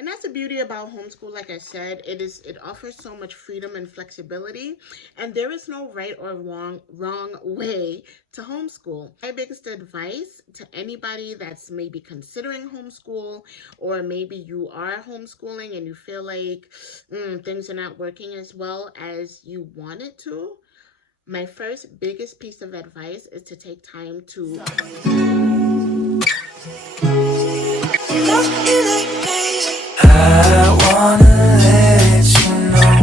And that's the beauty about homeschool. Like I said, it offers so much freedom and flexibility, and there is no right or wrong way to homeschool. My biggest advice to anybody that's maybe considering homeschool, or maybe you are homeschooling and you feel like things are not working as well as you want it to, my first biggest piece of advice is to take time to I wanna let you know,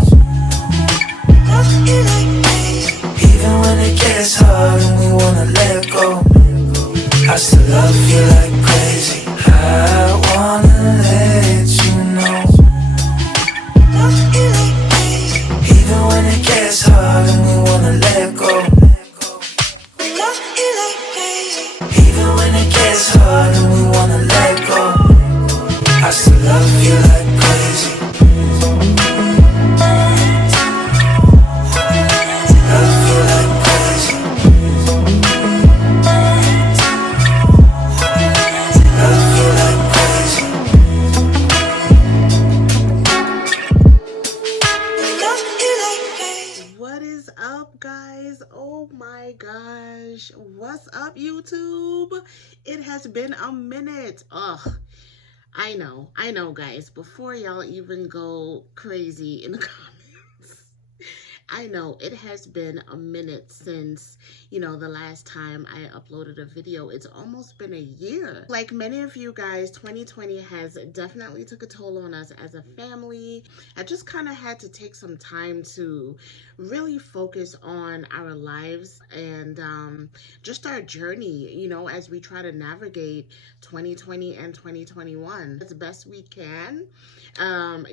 even when it gets hard and we wanna let go, I still love you like crazy. I wanna let you know, even when it gets hard and we wanna let go, even when it gets hard and we wanna let go, I still love you like crazy. Love you like crazy. Love you like crazy. Love you like crazy. What is up, guys? Oh my gosh. What's up, YouTube? It has been a minute. Ugh. I know, guys. Before y'all even go crazy in the comments, I know it has been a minute since, the last time I uploaded a video. It's almost been a year. Like many of you guys, 2020 has definitely took a toll on us as a family. I just kind of had to take some time to really focus on our lives and just our journey, as we try to navigate 2020 and 2021 as best we can,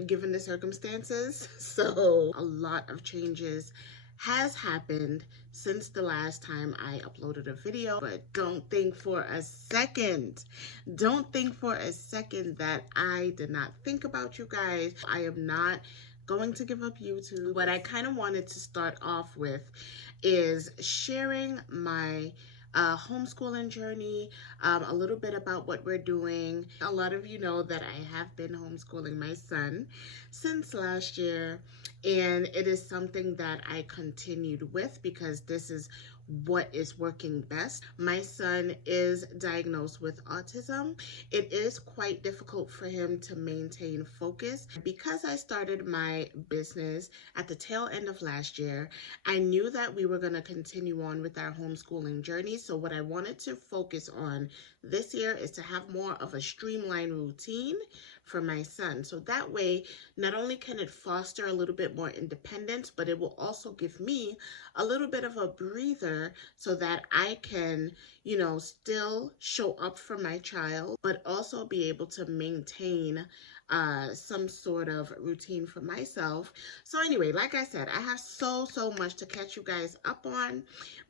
given the circumstances. So a lot of changes has happened since the last time I uploaded a video, but don't think for a second that I did not think about you guys. I am not going to give up YouTube. What I kind of wanted to start off with is sharing my homeschooling journey, a little bit about what we're doing. A lot of you know that I have been homeschooling my son since last year, and it is something that I continued with because this is what is working best. My son is diagnosed with autism. It is quite difficult for him to maintain focus. Because I started my business at the tail end of last year, I knew that we were going to continue on with our homeschooling journey. So what I wanted to focus on this year is to have more of a streamlined routine for my son. So that way, not only can it foster a little bit more independence, but it will also give me a little bit of a breather so that I can, still show up for my child, but also be able to maintain some sort of routine for myself. So anyway, like I said, I have so much to catch you guys up on,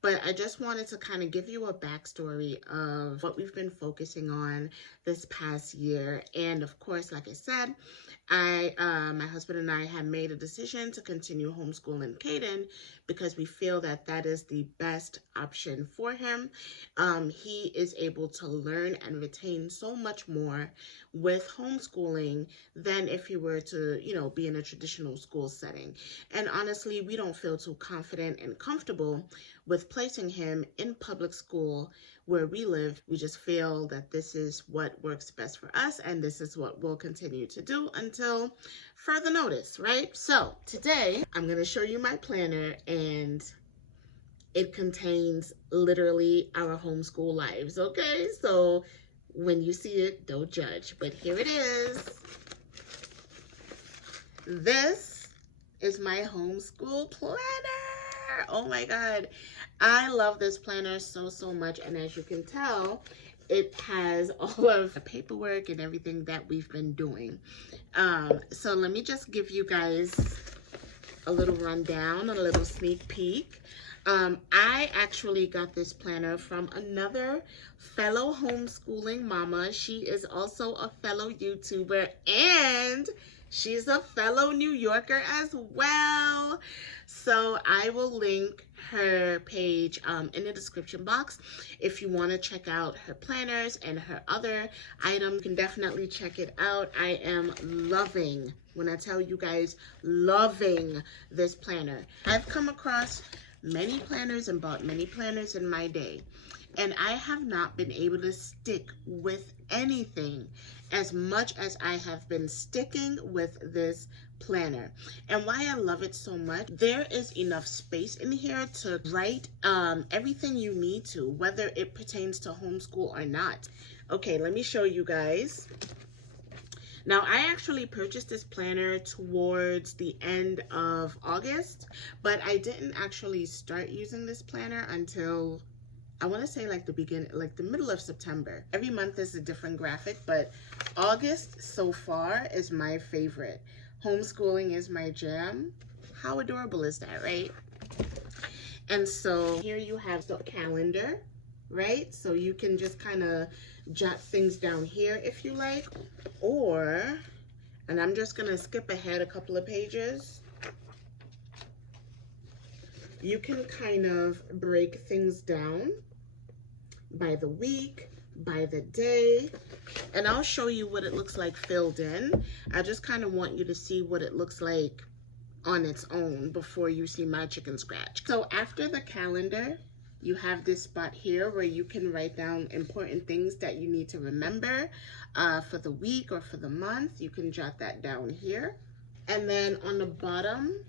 but I just wanted to kind of give you a backstory of what we've been focusing on this past year. And of course, like I said, my husband and I have made a decision to continue homeschooling Kaiden because we feel that that is the best option for him. He is able to learn and retain so much more with homeschooling than if he were to, be in a traditional school setting. And honestly, we don't feel too confident and comfortable with placing him in public school where we live. We just feel that this is what works best for us, and this is what we'll continue to do until further notice, right? So today I'm going to show you my planner, and it contains literally our homeschool lives, okay? So when you see it, don't judge, but here it is. This is my homeschool planner. Oh my God. I love this planner so much. And as you can tell, it has all of the paperwork and everything that we've been doing. So let me just give you guys a little rundown, a little sneak peek. I actually got this planner from another fellow homeschooling mama. She is also a fellow YouTuber and she's a fellow New Yorker as well. So I will link her page in the description box. If you want to check out her planners and her other items, you can definitely check it out. I am loving, when I tell you guys, loving this planner. I've come across many planners and bought many planners in my day, and I have not been able to stick with anything as much as I have been sticking with this planner. And why I love it so much, there is enough space in here to write everything you need to, whether it pertains to homeschool or not. Okay, let me show you guys. Now, I actually purchased this planner towards the end of August, but I didn't actually start using this planner until, I want to say like the middle of September. Every month is a different graphic, but August so far is my favorite. Homeschooling is my jam. How adorable is that, right? And so here you have the calendar, right? So you can just kind of jot things down here if you like, or, and I'm just gonna skip ahead a couple of pages, you can kind of break things down by the week, by the day, and I'll show you what it looks like filled in. I just kind of want you to see what it looks like on its own before you see my chicken scratch. So after the calendar, you have this spot here where you can write down important things that you need to remember for the week or for the month. You can jot that down here. And then on the bottom,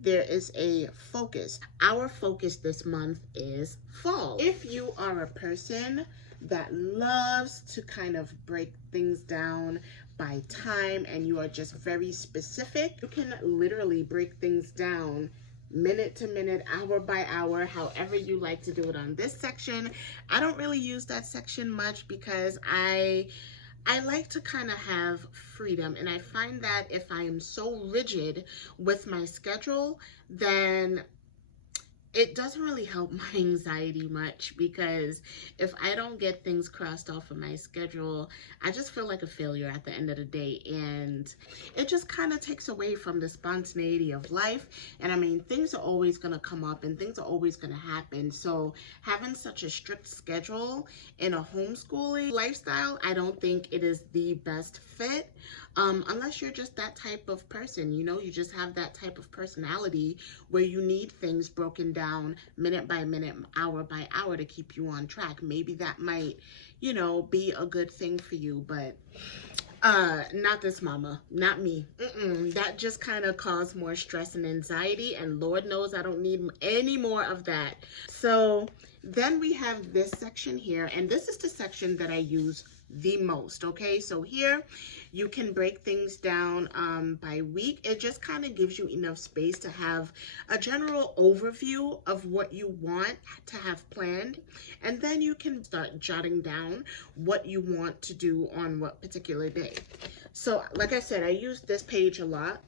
there is a focus. Our focus this month is fall. If you are a person that loves to kind of break things down by time and you are just very specific, you can literally break things down minute to minute, hour by hour, however you like to do it on this section. I don't really use that section much because I like to kind of have freedom, and I find that if I am so rigid with my schedule, then it doesn't really help my anxiety much, because if I don't get things crossed off of my schedule, I just feel like a failure at the end of the day, and it just kind of takes away from the spontaneity of life. And I mean, things are always going to come up and things are always going to happen. So having such a strict schedule in a homeschooling lifestyle, I don't think it is the best fit. Unless you're just that type of person, you know, you just have that type of personality where you need things broken down minute by minute, hour by hour to keep you on track. Maybe that might, you know, be a good thing for you, but not this mama, not me. That just kind of caused more stress and anxiety, and Lord knows I don't need any more of that. So then we have this section here, and this is the section that I use the most. Okay, so here you can break things down by week. It just kind of gives you enough space to have a general overview of what you want to have planned, and then you can start jotting down what you want to do on what particular day. So like I said, I use this page a lot.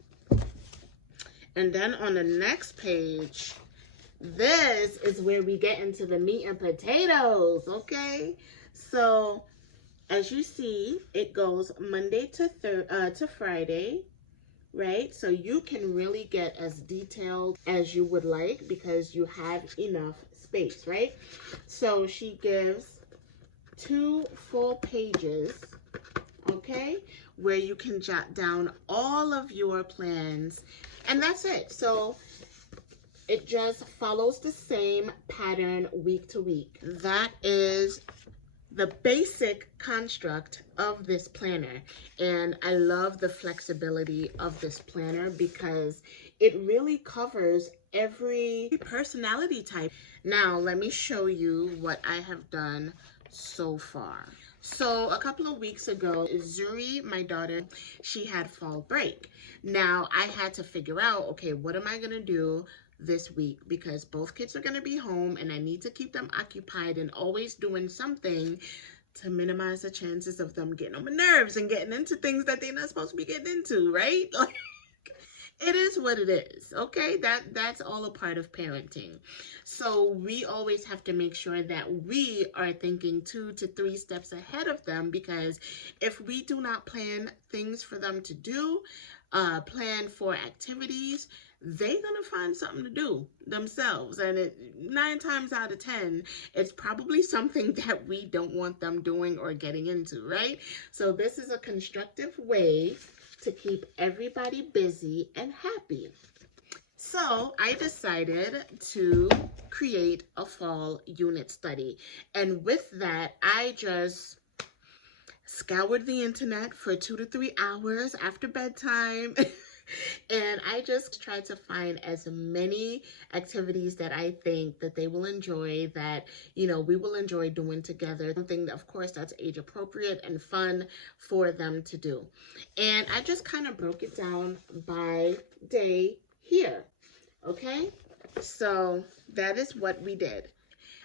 And then on the next page, this is where we get into the meat and potatoes. Okay, so as you see, it goes Monday to Friday, right? So you can really get as detailed as you would like because you have enough space, right? So she gives 2 full pages, okay, where you can jot down all of your plans, and that's it. So it just follows the same pattern week to week. That is the basic construct of this planner, and I love the flexibility of this planner because it really covers every personality type. Now let me show you what I have done so far. So a couple of weeks ago, Zuri, my daughter, she had fall break. Now I had to figure out, okay, what am I gonna do this week, because both kids are going to be home and I need to keep them occupied and always doing something to minimize the chances of them getting on my nerves and getting into things that they're not supposed to be getting into, right? it is what it is. Okay, that's all a part of parenting. So we always have to make sure that we are thinking 2 to 3 steps ahead of them, because if we do not plan things for them to do, plan for activities, they're gonna find something to do themselves, and 9 times out of 10 it's probably something that we don't want them doing or getting into, right? So this is a constructive way to keep everybody busy and happy. So I decided to create a fall unit study. And with that, I just scoured the internet for 2 to 3 hours after bedtime. And I just tried to find as many activities that I think that they will enjoy, that, you know, we will enjoy doing together. Something, of course, that's age appropriate and fun for them to do. And I just kind of broke it down by day here. Okay, so that is what we did.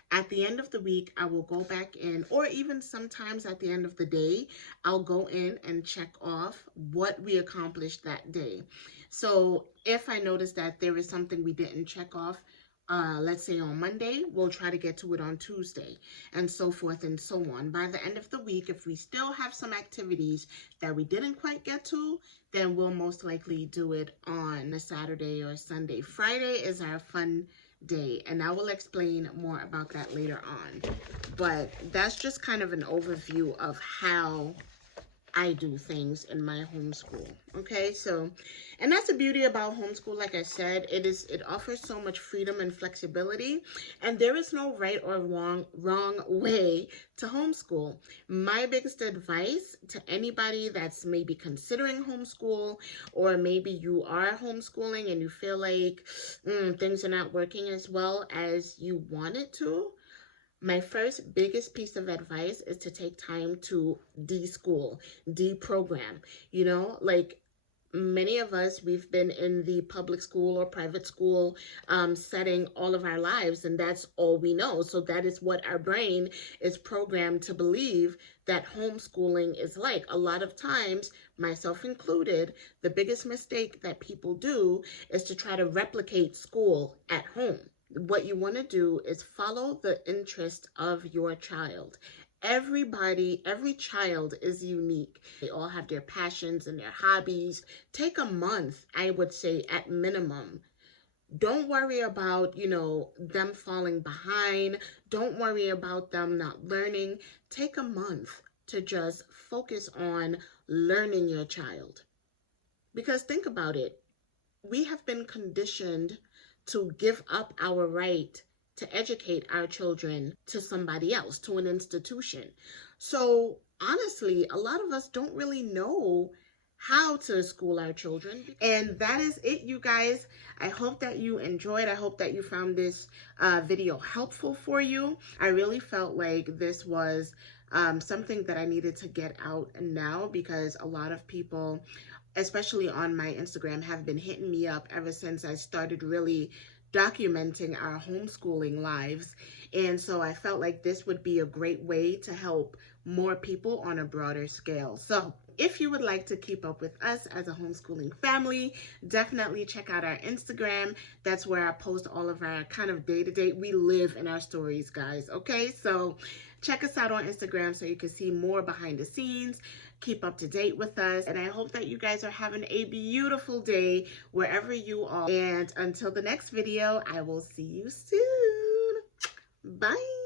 At the end of the week, I will go back in, or even sometimes at the end of the day, I'll go in and check off what we accomplished that day. So if I notice that there is something we didn't check off, let's say on Monday, we'll try to get to it on Tuesday, and so forth and so on. By the end of the week, if we still have some activities that we didn't quite get to, then we'll most likely do it on a Saturday or Sunday. Friday is our fun day, and I will explain more about that later on. But that's just kind of an overview of how I do things in my homeschool. Okay, so, and that's the beauty about homeschool. Like I said, it offers so much freedom and flexibility, and there is no right or wrong way to homeschool. My biggest advice to anybody that's maybe considering homeschool, or maybe you are homeschooling and you feel like things are not working as well as you want it to, my first biggest piece of advice is to take time to de-school, deprogram. You know, like many of us, we've been in the public school or private school setting all of our lives, and that's all we know. So that is what our brain is programmed to believe that homeschooling is like. A lot of times, myself included, the biggest mistake that people do is to try to replicate school at home. What you want to do is follow the interest of your child. Every child is unique. They all have their passions and their hobbies. Take a month, I would say, at minimum. Don't worry about, you know, them falling behind. Don't worry about them not learning. Take a month to just focus on learning your child. Because think about it. We have been conditioned to give up our right to educate our children to somebody else, to an institution. So honestly, a lot of us don't really know how to school our children. And that is it, you guys. I hope that you enjoyed. I hope that you found this video helpful for you. I really felt like this was something that I needed to get out now, because a lot of people, especially on my Instagram, have been hitting me up ever since I started really documenting our homeschooling lives. And so I felt like this would be a great way to help more people on a broader scale. So if you would like to keep up with us as a homeschooling family, definitely check out our Instagram. That's where I post all of our kind of day-to-day. We live in our stories, guys. Okay, so check us out on Instagram so you can see more behind the scenes. Keep up to date with us, and I hope that you guys are having a beautiful day wherever you are. And until the next video, I will see you soon. Bye.